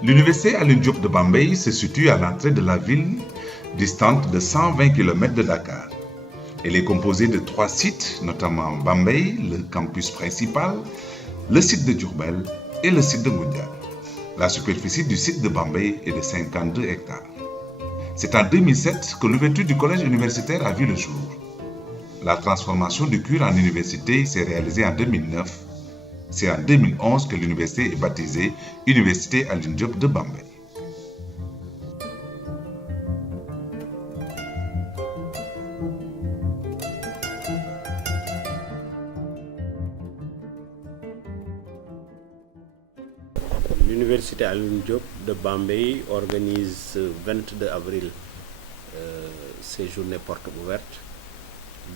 L'université Alioune Diop de Bambey se situe à l'entrée de la ville, distante de 120 km de Dakar. Elle est composée de 3 sites, notamment Bambey, le campus principal, le site de Diourbel et le site de Ngoundiane. La superficie du site de Bambey est de 52 hectares. C'est en 2007 que l'ouverture du collège universitaire a vu le jour. La transformation du cuir en université s'est réalisée en 2009. C'est en 2011 que l'université est baptisée Université Alioune Diop de Bambey. L'Université Alioune Diop de Bambey organise ce 22 avril ses journées portes ouvertes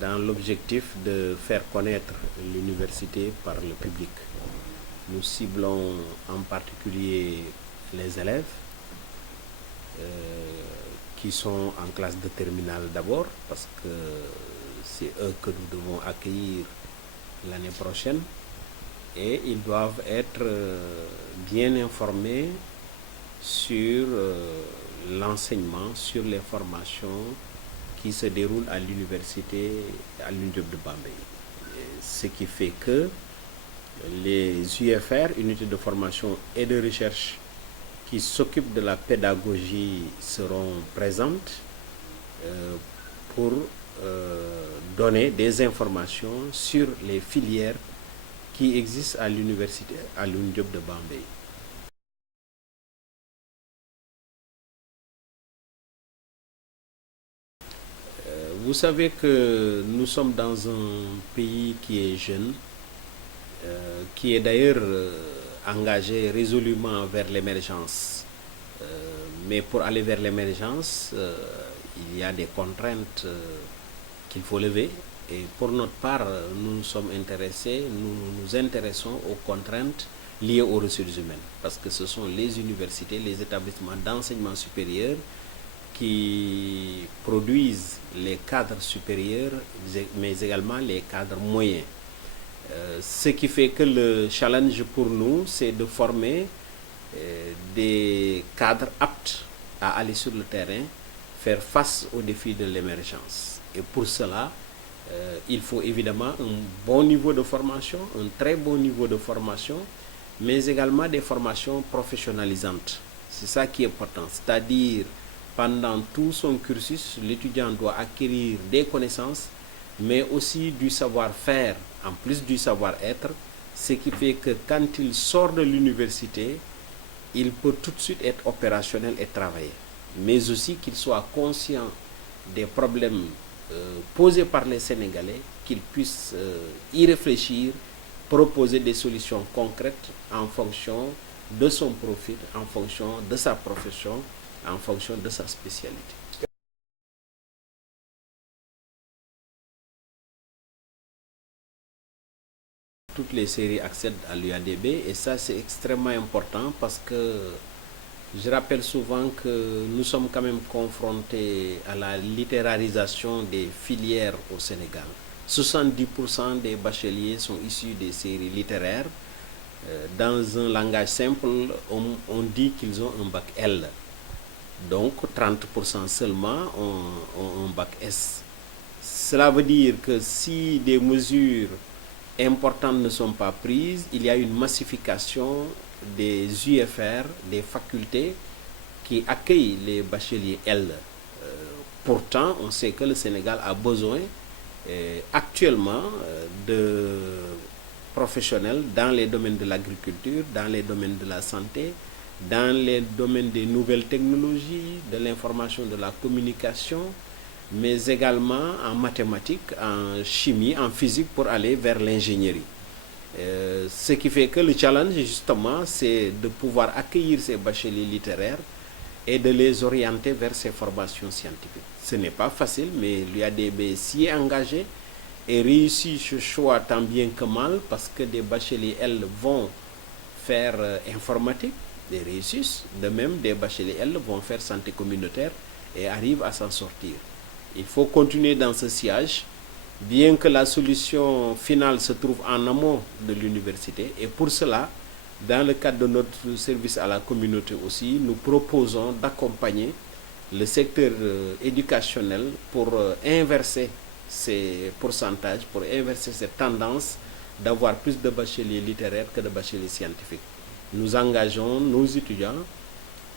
dans l'objectif de faire connaître l'université par le public. Nous ciblons en particulier les élèves qui sont en classe de terminale d'abord, parce que c'est eux que nous devons accueillir l'année prochaine, et ils doivent être bien informés sur l'enseignement, sur les formations qui se déroulent à l'université Alioune Diop de Bambey. Ce qui fait que les UFR, unités de formation et de recherche, qui s'occupent de la pédagogie seront présentes pour donner des informations sur les filières qui existent à l'université Alioune Diop de Bambey. Vous savez que nous sommes dans un pays qui est jeune, qui est d'ailleurs engagé résolument vers l'émergence. Mais pour aller vers l'émergence, il y a des contraintes qu'il faut lever. Et pour notre part, nous nous intéressons aux contraintes liées aux ressources humaines. Parce que ce sont les universités, les établissements d'enseignement supérieur qui produisent les cadres supérieurs, mais également les cadres moyens. Ce qui fait que le challenge pour nous, c'est de former des cadres aptes à aller sur le terrain, faire face aux défis de l'émergence. Et pour cela, il faut évidemment un bon niveau de formation, un très bon niveau de formation, mais également des formations professionnalisantes. C'est ça qui est important, c'est-à-dire pendant tout son cursus, l'étudiant doit acquérir des connaissances, mais aussi du savoir-faire, en plus du savoir-être, ce qui fait que quand il sort de l'université, il peut tout de suite être opérationnel et travailler, mais aussi qu'il soit conscient des problèmes posés par les Sénégalais, qu'il puisse y réfléchir, proposer des solutions concrètes en fonction de son profil, en fonction de sa profession, en fonction de sa spécialité. Toutes les séries accèdent à l'UADB et ça c'est extrêmement important parce que je rappelle souvent que nous sommes quand même confrontés à la littérarisation des filières au Sénégal. 70% des bacheliers sont issus des séries littéraires. Dans un langage simple, on dit qu'ils ont un bac L. Donc 30% seulement ont un bac S. Cela veut dire que si des mesures importantes ne sont pas prises, il y a une massification des UFR, des facultés qui accueillent les bacheliers L. Pourtant, on sait que le Sénégal a besoin actuellement de professionnels dans les domaines de l'agriculture, dans les domaines de la santé, dans les domaines des nouvelles technologies, de l'information, de la communication, mais également en mathématiques, en chimie, en physique pour aller vers l'ingénierie. Ce qui fait que le challenge, justement, c'est de pouvoir accueillir ces bacheliers littéraires et de les orienter vers ces formations scientifiques. Ce n'est pas facile, mais l'UADB s'y est engagé et réussit ce choix tant bien que mal, parce que des bacheliers, elles, vont faire informatique et réussissent. De même, des bacheliers, elles, vont faire santé communautaire et arrivent à s'en sortir. Il faut continuer dans ce sillage, bien que la solution finale se trouve en amont de l'université. Et pour cela, dans le cadre de notre service à la communauté aussi, nous proposons d'accompagner le secteur éducationnel pour inverser ces pourcentages, pour inverser cette tendance d'avoir plus de bacheliers littéraires que de bacheliers scientifiques. Nous engageons nos étudiants,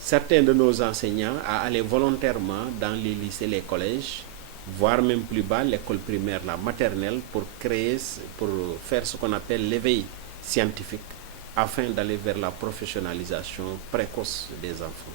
certains de nos enseignants, à aller volontairement dans les lycées, les collèges, voire même plus bas, l'école primaire, la maternelle, pour faire ce qu'on appelle l'éveil scientifique, afin d'aller vers la professionnalisation précoce des enfants.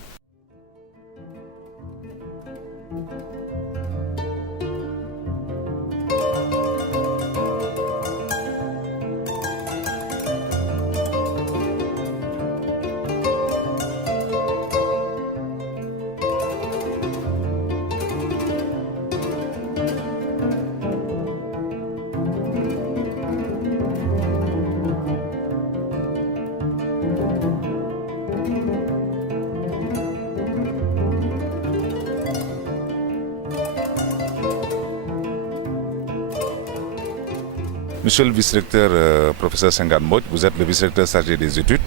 Monsieur le vice-recteur, professeur Senghane Mbodj, vous êtes le vice-recteur chargé des études.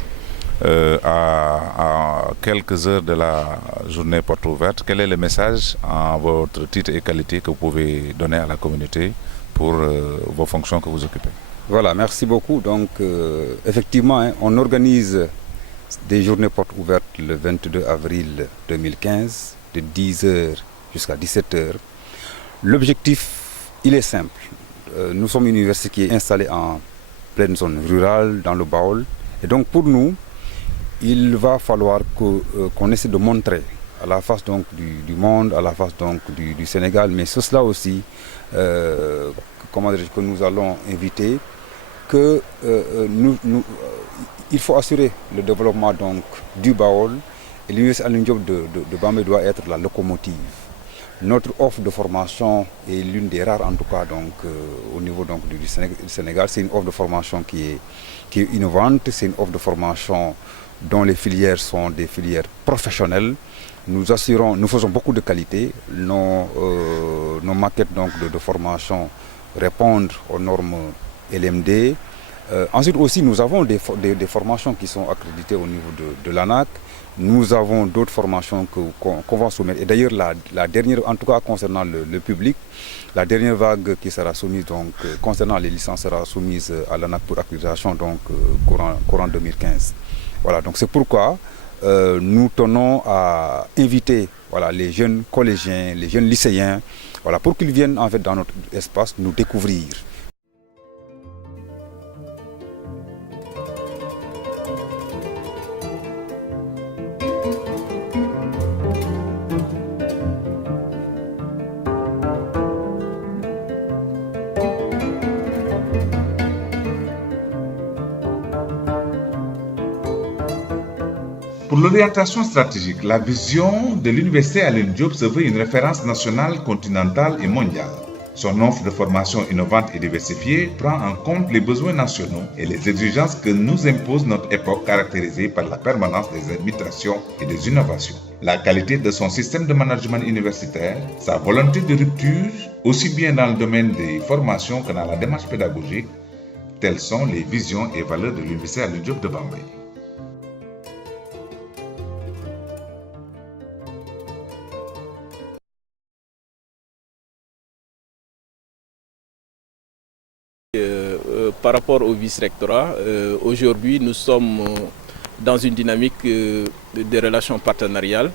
À quelques heures de la journée porte ouverte, quel est le message en votre titre et qualité que vous pouvez donner à la communauté pour vos fonctions que vous occupez? Voilà, merci beaucoup. Donc, effectivement, on organise des journées portes ouvertes le 22 avril 2015, de 10h jusqu'à 17h. L'objectif, il est simple. Nous sommes une université qui est installée en pleine zone rurale, dans le Baol. Et donc pour nous, il va falloir qu'on essaie de montrer à la face donc, du monde, à la face donc, du Sénégal, mais c'est cela aussi que nous allons inviter, que il faut assurer le développement donc, du Baol, et l'université Alioune Diop de Bambey doit être la locomotive. Notre offre de formation est l'une des rares, en tout cas donc, au niveau donc, du Sénégal. C'est une offre de formation qui est innovante, c'est une offre de formation dont les filières sont des filières professionnelles. Nous faisons beaucoup de qualité. Nos maquettes donc, de formation répondent aux normes LMD. Ensuite aussi, nous avons des formations qui sont accréditées au niveau de l'ANAC. Nous avons d'autres formations qu'on va soumettre. Et d'ailleurs, la dernière, en tout cas concernant le public, la dernière vague qui sera soumise, donc, concernant les licences, sera soumise à l'ANAC pour accréditation donc, courant 2015. Voilà, donc c'est pourquoi nous tenons à inviter voilà, les jeunes collégiens, les jeunes lycéens, voilà, pour qu'ils viennent en fait, dans notre espace nous découvrir. Pour l'orientation stratégique, la vision de l'université Alioune Diop se veut une référence nationale, continentale et mondiale. Son offre de formation innovante et diversifiée prend en compte les besoins nationaux et les exigences que nous impose notre époque caractérisée par la permanence des mutations et des innovations. La qualité de son système de management universitaire, sa volonté de rupture, aussi bien dans le domaine des formations que dans la démarche pédagogique, telles sont les visions et valeurs de l'université Alioune Diop de Bambey. Par rapport au vice-rectorat, aujourd'hui nous sommes dans une dynamique de relations partenariales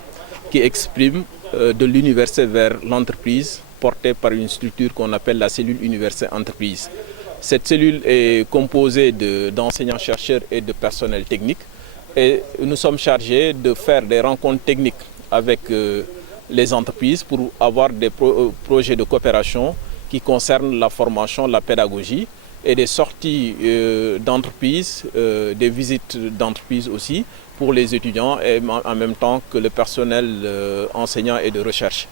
qui exprime de l'université vers l'entreprise portée par une structure qu'on appelle la cellule université entreprise. Cette cellule est composée d'enseignants-chercheurs et de personnel technique et nous sommes chargés de faire des rencontres techniques avec les entreprises pour avoir des projets de coopération qui concernent la formation, la pédagogie et des sorties d'entreprises, des visites d'entreprises aussi pour les étudiants et en même temps que le personnel enseignant et de recherche.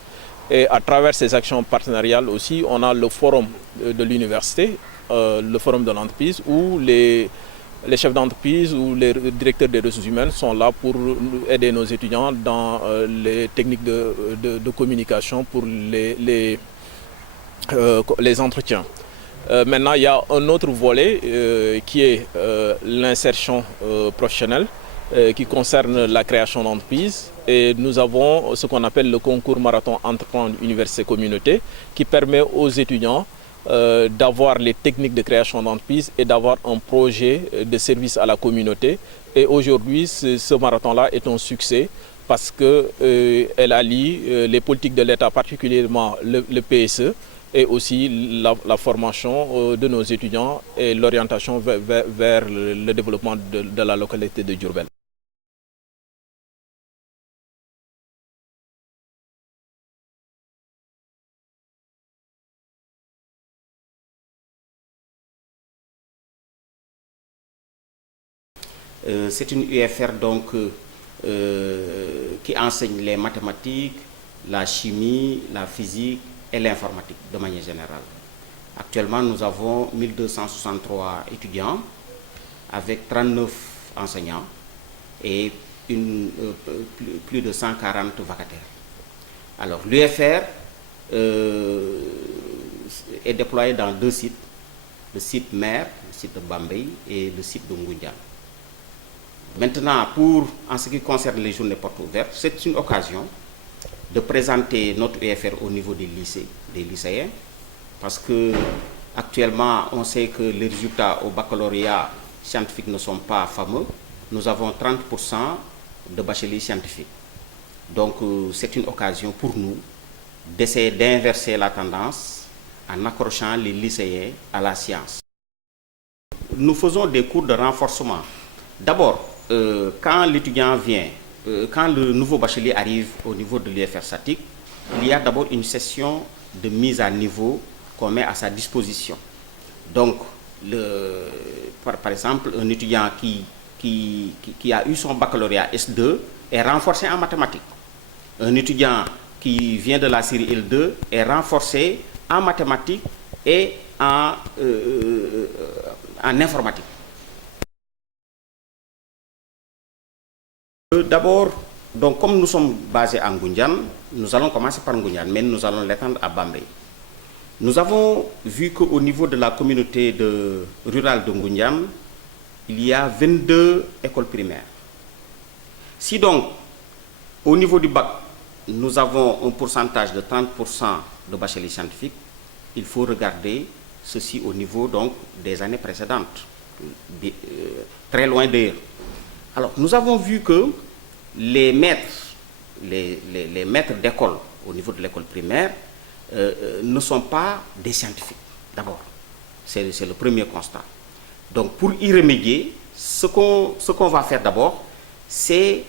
Et à travers ces actions partenariales aussi, on a le forum de l'université, le forum de l'entreprise où les chefs d'entreprise ou les directeurs des ressources humaines sont là pour aider nos étudiants dans les techniques de communication pour les entretiens. Maintenant, il y a un autre volet qui est l'insertion professionnelle qui concerne la création d'entreprises. Et nous avons ce qu'on appelle le concours marathon entreprendre université communauté qui permet aux étudiants d'avoir les techniques de création d'entreprise et d'avoir un projet de service à la communauté. Et aujourd'hui, ce marathon-là est un succès parce qu'elle allie les politiques de l'État, particulièrement le PSE, et aussi la formation de nos étudiants et l'orientation vers le développement de la localité de Diourbel. C'est une UFR donc qui enseigne les mathématiques, la chimie, la physique et l'informatique de manière générale. Actuellement, nous avons 1263 étudiants avec 39 enseignants et plus de 140 vacataires. Alors, l'UFR est déployée dans 2 sites, le site mère, le site de Bambey et le site de Ngundian. Maintenant, en ce qui concerne les journées portes ouvertes, c'est une occasion de présenter notre UFR au niveau des lycées, des lycéens, parce que actuellement, on sait que les résultats au baccalauréat scientifique ne sont pas fameux. Nous avons 30% de bacheliers scientifiques. Donc, c'est une occasion pour nous d'essayer d'inverser la tendance en accrochant les lycéens à la science. Nous faisons des cours de renforcement. D'abord, quand l'étudiant vient, quand le nouveau bachelier arrive au niveau de l'UFR statique, il y a d'abord une session de mise à niveau qu'on met à sa disposition. Donc, par exemple, un étudiant qui a eu son baccalauréat S2 est renforcé en mathématiques. Un étudiant qui vient de la série L2 est renforcé en mathématiques et en informatique. D'abord, donc comme nous sommes basés à Ngundian, nous allons commencer par Ngundian, mais nous allons l'étendre à Bambey. Nous avons vu qu'au niveau de la communauté rurale de Ngundian, il y a 22 écoles primaires. Si donc, au niveau du bac, nous avons un pourcentage de 30% de bacheliers scientifiques, il faut regarder ceci au niveau donc, des années précédentes, très loin d'ailleurs. Alors, nous avons vu que les maîtres d'école au niveau de l'école primaire ne sont pas des scientifiques, d'abord. C'est le premier constat. Donc, pour y remédier, ce qu'on va faire d'abord, c'est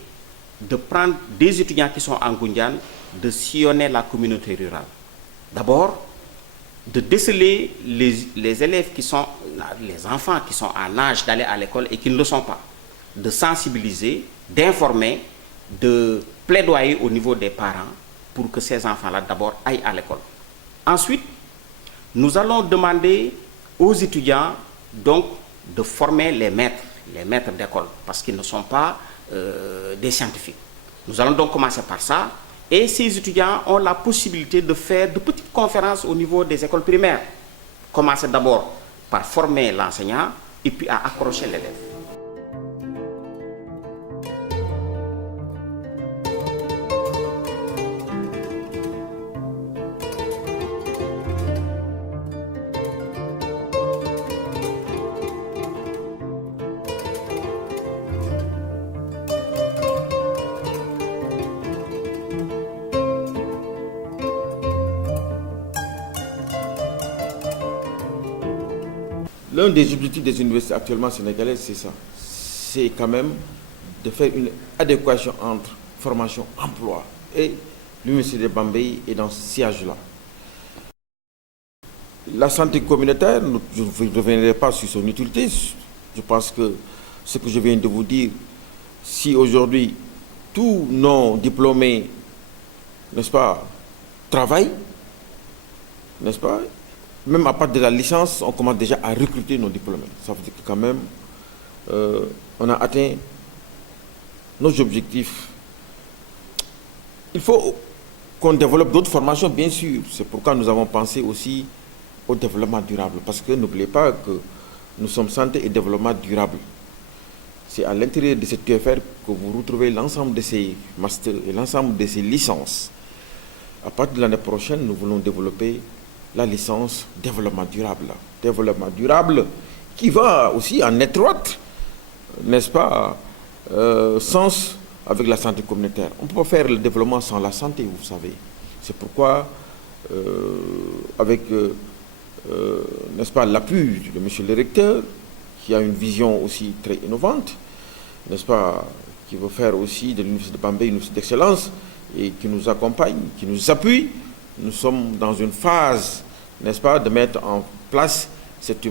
de prendre des étudiants qui sont en Ngundian, de sillonner la communauté rurale. D'abord, de déceler les élèves qui sont, les enfants qui sont en âge d'aller à l'école et qui ne le sont pas. De sensibiliser, d'informer, de plaidoyer au niveau des parents pour que ces enfants-là d'abord aillent à l'école. Ensuite, nous allons demander aux étudiants donc de former les maîtres d'école, parce qu'ils ne sont pas des scientifiques. Nous allons donc commencer par ça, et ces étudiants ont la possibilité de faire de petites conférences au niveau des écoles primaires. Commencer d'abord par former l'enseignant et puis à accrocher l'élève. L'un des objectifs des universités actuellement sénégalaises, c'est ça. C'est quand même de faire une adéquation entre formation, emploi et l'Université de Bambey est dans ce siège-là. La santé communautaire, je ne reviendrai pas sur son utilité. Je pense que ce que je viens de vous dire, si aujourd'hui tous nos diplômés, n'est-ce pas, travaillent, n'est-ce pas, même à partir de la licence, on commence déjà à recruter nos diplômés. Ça veut dire que quand même, on a atteint nos objectifs. Il faut qu'on développe d'autres formations, bien sûr. C'est pourquoi nous avons pensé aussi au développement durable. Parce que n'oubliez pas que nous sommes santé et développement durable. C'est à l'intérieur de cette UFR que vous retrouvez l'ensemble de ces masters et l'ensemble de ces licences. À partir de l'année prochaine, nous voulons développer la licence développement durable. Développement durable qui va aussi en étroite, n'est-ce pas, sens avec la santé communautaire. On ne peut pas faire le développement sans la santé, vous savez. C'est pourquoi, avec, n'est-ce pas, l'appui de monsieur le recteur, qui a une vision aussi très innovante, n'est-ce pas, qui veut faire aussi de l'Université de Bambey une université d'excellence et qui nous accompagne, qui nous appuie. Nous sommes dans une phase, n'est-ce pas, de mettre en place cette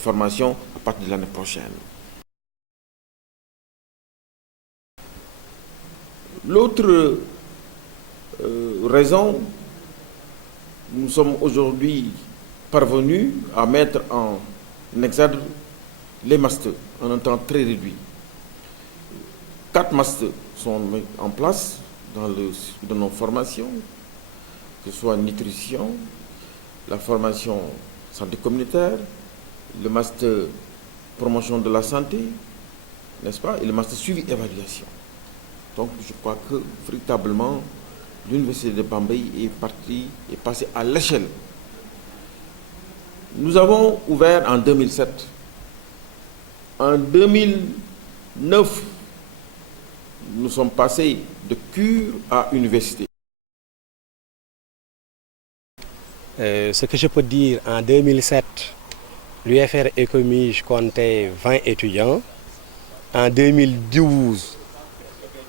formation à partir de l'année prochaine. L'autre raison, nous sommes aujourd'hui parvenus à mettre en exergue les masters en un temps très réduit. 4 masters sont mis en place dans nos formations, que ce soit nutrition, la formation santé communautaire, le master promotion de la santé, n'est-ce pas, et le master suivi évaluation. Donc je crois que véritablement l'Université de Bambey est passée à l'échelle. Nous avons ouvert en 2007. En 2009, nous sommes passés de cure à université. Ce que je peux dire, en 2007, l'UFR Ecomige comptait 20 étudiants. En 2012,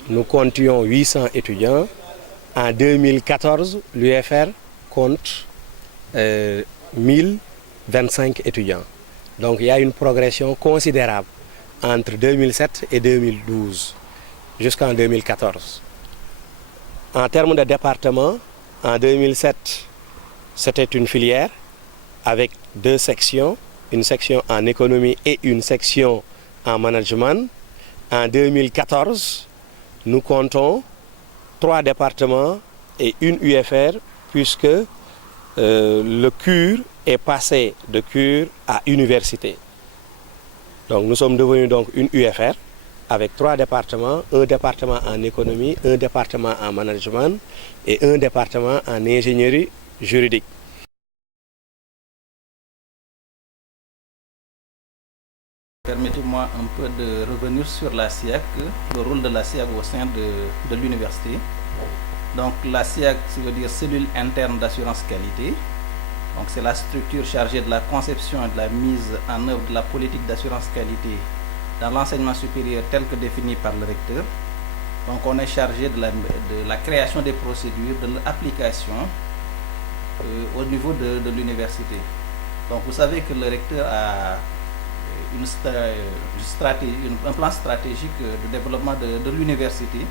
nous comptions 800 étudiants. En 2014, l'UFR compte 1025 étudiants. Donc il y a une progression considérable entre 2007 et 2012 jusqu'en 2014. En termes de département, en 2007, c'était une filière avec 2 sections, une section en économie et une section en management. En 2014, nous comptons 3 départements et une UFR puisque le CUR est passé de CUR à université. Donc nous sommes devenus donc une UFR avec 3 départements, un département en économie, un département en management et un département en ingénierie juridique. Permettez-moi un peu de revenir sur la SIAC, le rôle de la SIAC au sein de l'université. Donc la SIAC, ça veut dire cellule interne d'assurance qualité. Donc c'est la structure chargée de la conception et de la mise en œuvre de la politique d'assurance qualité dans l'enseignement supérieur tel que défini par le recteur. Donc on est chargé de la création des procédures, de l'application au niveau de l'université. Donc vous savez que le recteur a un plan stratégique de développement de l'université.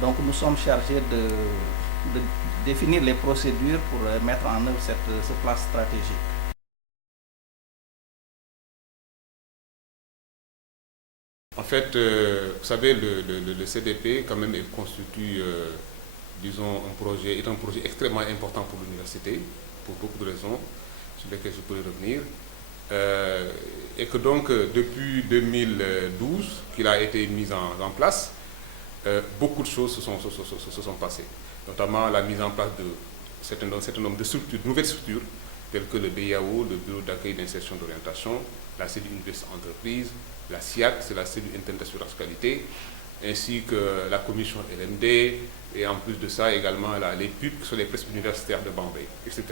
Donc nous sommes chargés de définir les procédures pour mettre en œuvre ce plan stratégique. En fait, vous savez, le CDP quand même constitue, disons, est un projet extrêmement important pour l'université, pour beaucoup de raisons sur lesquelles je pourrais revenir. Et que donc depuis 2012 qu'il a été mis en place, beaucoup de choses se sont passées, notamment la mise en place de certain nombre de structures, de nouvelles structures, telles que le BIAO, le Bureau d'accueil d'insertion d'orientation, la cellule université entreprise, la SIAC, c'est la cellule interne d'assurance qualité, ainsi que la commission LMD, et en plus de ça également les PUC, qui sont les presses universitaires de Bambey, etc.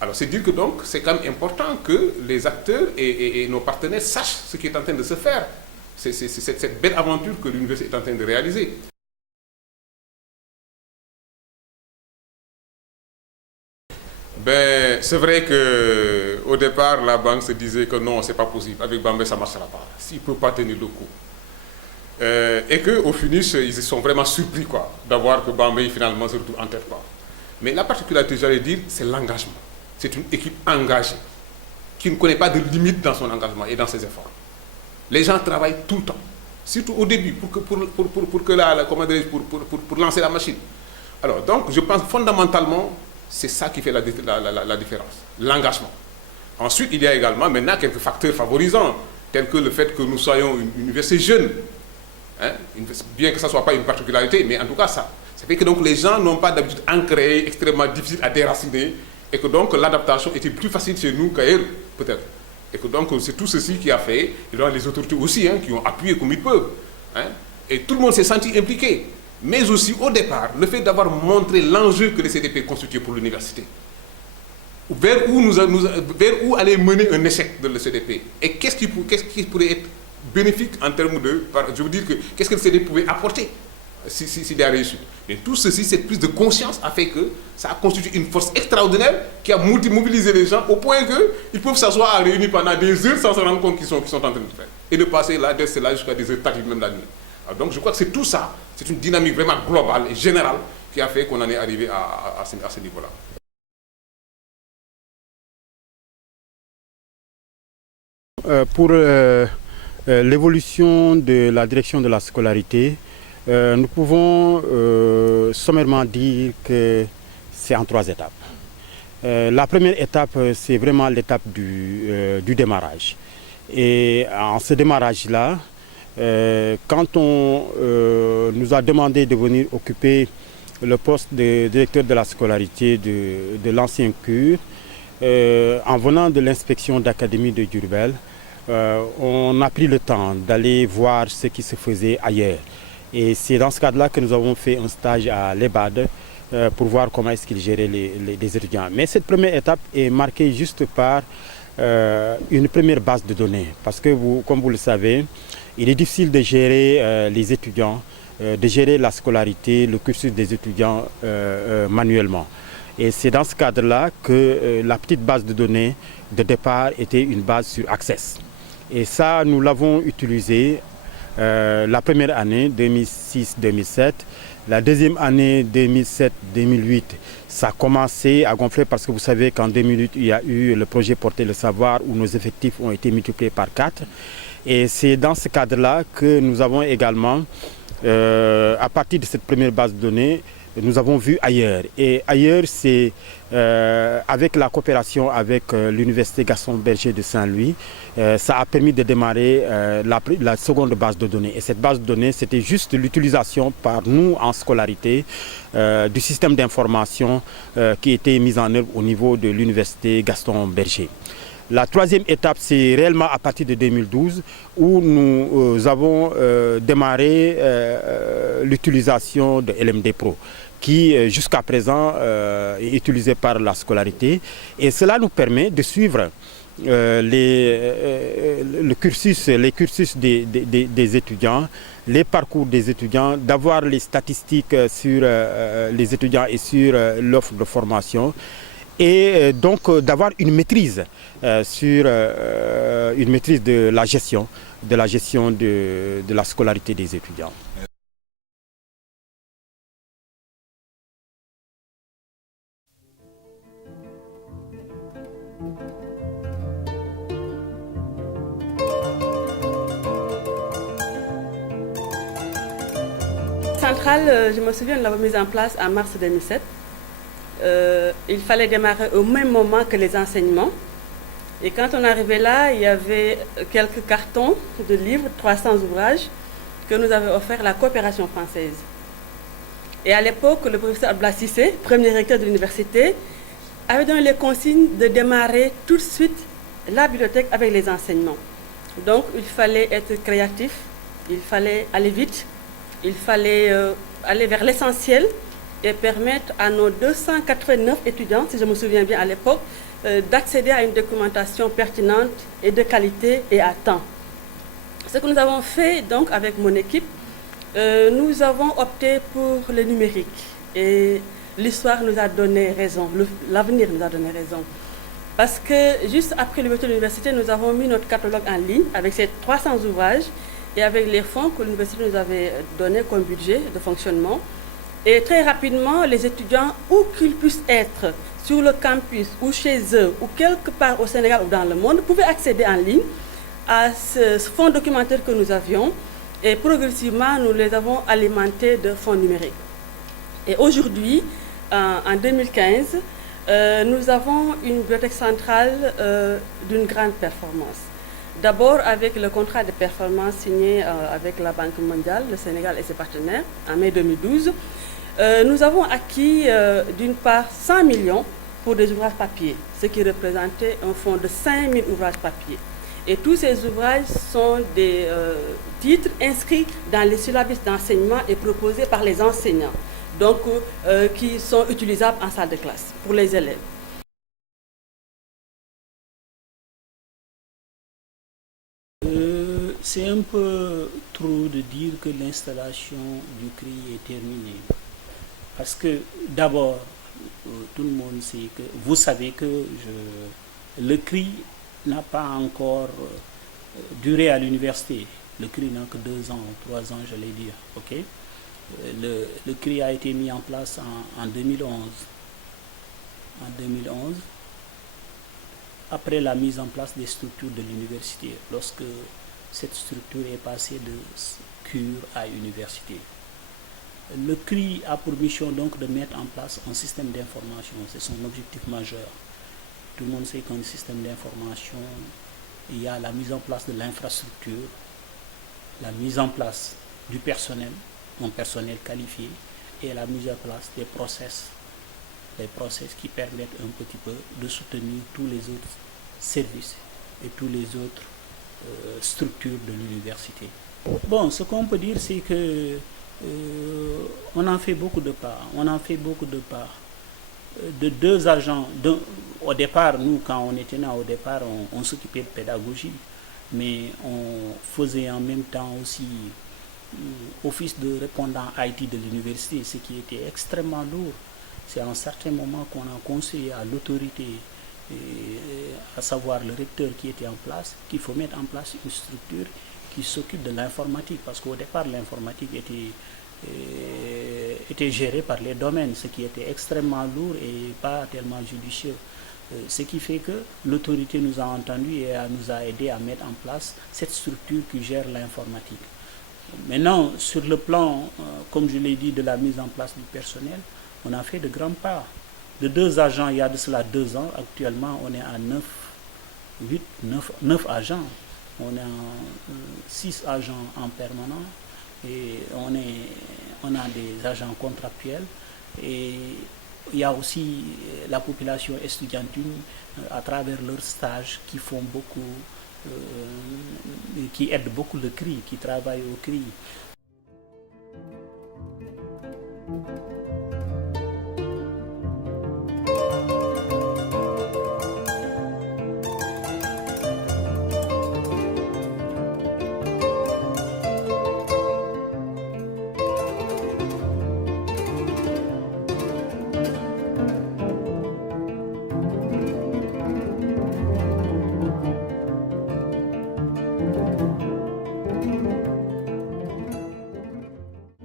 Alors c'est dire que donc c'est quand même important que les acteurs et nos partenaires sachent ce qui est en train de se faire. C'est cette belle aventure que l'université est en train de réaliser. Ben, c'est vrai qu'au départ, la banque se disait que non, c'est pas possible. Avec Bambey, ça ne marchera pas. S'ils ne peuvent pas tenir le coup. Et qu'au finish, ils sont vraiment surpris quoi, d'avoir que Bambey finalement se retrouve en tête. Mais la particularité, j'allais dire, c'est l'engagement. C'est une équipe engagée, qui ne connaît pas de limite dans son engagement et dans ses efforts. Les gens travaillent tout le temps, surtout au début, pour lancer la machine. Alors, donc, je pense fondamentalement, c'est ça qui fait la différence, l'engagement. Ensuite, il y a également maintenant quelques facteurs favorisants, tels que le fait que nous soyons une université jeune, hein, bien que ça ne soit pas une particularité, mais en tout cas, ça fait que donc, les gens n'ont pas d'habitude ancrée, extrêmement difficile à déraciner, et que donc l'adaptation était plus facile chez nous qu'ailleurs, peut-être. Et que donc c'est tout ceci qui a fait, et donc les autorités aussi, hein, qui ont appuyé comme ils peuvent. Hein, et tout le monde s'est senti impliqué. Mais aussi, au départ, le fait d'avoir montré l'enjeu que les CDP constituaient pour l'université, vers où allait mener un échec de le CDP, et qu'est-ce qui pourrait être bénéfique en termes de... Je veux dire, qu'est-ce que le CDP pouvait apporter s'il a réussi. Mais tout ceci, cette prise de conscience a fait que ça a constitué une force extraordinaire qui a mobilisé les gens au point qu'ils peuvent s'asseoir à réunir pendant des heures sans se rendre compte qu'ils sont en train de faire. Et de passer là, d'être là jusqu'à des heures tardives même la nuit. Alors donc je crois que c'est tout ça, c'est une dynamique vraiment globale et générale qui a fait qu'on en est arrivé à ce niveau-là. Pour l'évolution de la direction de la scolarité, nous pouvons sommairement dire que c'est en 3 étapes. La première étape, c'est vraiment l'étape du démarrage. Et en ce démarrage-là, quand on nous a demandé de venir occuper le poste de directeur de la scolarité de l'ancien CUR, en venant de l'inspection d'académie de Diourbel, on a pris le temps d'aller voir ce qui se faisait ailleurs. Et c'est dans ce cadre-là que nous avons fait un stage à l'EBAD pour voir comment est-ce qu'ils géraient les étudiants. Mais cette première étape est marquée juste par une première base de données. Parce que, comme vous le savez, il est difficile de gérer les étudiants, de gérer la scolarité, le cursus des étudiants manuellement. Et c'est dans ce cadre-là que la petite base de données de départ était une base sur Access. Et ça, nous l'avons utilisé la première année, 2006-2007. La deuxième année, 2007-2008, ça a commencé à gonfler parce que vous savez qu'en 2008, il y a eu le projet Porter le savoir où nos effectifs ont été multipliés par 4. Et c'est dans ce cadre-là que nous avons également, à partir de cette première base de données, nous avons vu ailleurs. Et ailleurs, c'est avec la coopération avec l'Université Gaston Berger de Saint-Louis, ça a permis de démarrer la seconde base de données. Et cette base de données, c'était juste l'utilisation par nous en scolarité du système d'information qui était mis en œuvre au niveau de l'Université Gaston Berger. La troisième étape, c'est réellement à partir de 2012 où nous avons démarré l'utilisation de LMD Pro, qui jusqu'à présent est utilisé par la scolarité. Et cela nous permet de suivre les cursus des étudiants, les parcours des étudiants, d'avoir les statistiques sur les étudiants et sur l'offre de formation. Et donc d'avoir une maîtrise une maîtrise de la gestion de la scolarité des étudiants. Centrale, je me souviens, nous l'avons mise en place en mars 2007. Il fallait démarrer au même moment que les enseignements. Et quand on arrivait là, il y avait quelques cartons de livres, 300 ouvrages, que nous avait offert la coopération française. Et à l'époque, le professeur Abdoulaye Cissé, premier recteur de l'université, avait donné les consignes de démarrer tout de suite la bibliothèque avec les enseignements. Donc il fallait être créatif, il fallait aller vite, il fallait aller vers l'essentiel et permettre à nos 289 étudiants, si je me souviens bien à l'époque, d'accéder à une documentation pertinente et de qualité et à temps. Ce que nous avons fait donc avec mon équipe, nous avons opté pour le numérique. Et l'histoire nous a donné raison, l'avenir nous a donné raison. Parce que juste après l'ouverture de l'université, nous avons mis notre catalogue en ligne avec ces 300 ouvrages et avec les fonds que l'université nous avait donnés comme budget de fonctionnement. Et très rapidement, les étudiants, où qu'ils puissent être, sur le campus ou chez eux, ou quelque part au Sénégal ou dans le monde, pouvaient accéder en ligne à ce fonds documentaire que nous avions. Et progressivement, nous les avons alimentés de fonds numériques. Et aujourd'hui, en 2015, nous avons une bibliothèque centrale d'une grande performance. D'abord avec le contrat de performance signé avec la Banque mondiale, le Sénégal et ses partenaires en mai 2012. Nous avons acquis d'une part 100 millions pour des ouvrages papier, ce qui représentait un fonds de 5000 ouvrages papier. Et tous ces ouvrages sont des titres inscrits dans les syllabus d'enseignement et proposés par les enseignants, donc qui sont utilisables en salle de classe pour les élèves. C'est un peu trop de dire que l'installation du CRI est terminée. Parce que d'abord, tout le monde sait que, vous savez que le CRI n'a pas encore duré à l'université. Le CRI n'a que 2 ans, 3 ans, je l'ai dit. Okay? Le CRI a été mis en place en 2011. En 2011, après la mise en place des structures de l'université, lorsque cette structure est passée de cure à université. Le CRI a pour mission donc de mettre en place un système d'information, c'est son objectif majeur. Tout le monde sait qu'un système d'information, il y a la mise en place de l'infrastructure, la mise en place du personnel, un personnel qualifié, et la mise en place des process, les process qui permettent un petit peu de soutenir tous les autres services et tous les autres structures de l'université. Bon, ce qu'on peut dire, c'est que on en fait beaucoup de pas. On en fait beaucoup de pas. De 2 agents. Au départ, nous, quand on était là, au départ, on s'occupait de pédagogie, mais on faisait en même temps aussi office de répondant IT de l'université, ce qui était extrêmement lourd. C'est à un certain moment qu'on a conseillé à l'autorité, à savoir le recteur qui était en place, qu'il faut mettre en place une structure qui s'occupe de l'informatique, parce qu'au départ l'informatique était gérée par les domaines, ce qui était extrêmement lourd et pas tellement judicieux. Ce qui fait que l'autorité nous a entendus et nous a aidé à mettre en place cette structure qui gère l'informatique. Maintenant, sur le plan, comme je l'ai dit, de la mise en place du personnel, on a fait de grands pas. De 2 agents, il y a de cela 2 ans, actuellement on est à 9 agents. On est à 6 agents en permanent et on a des agents contractuels. Et il y a aussi la population estudiantine à travers leurs stages qui font beaucoup, qui aident beaucoup le CRI, qui travaillent au CRI.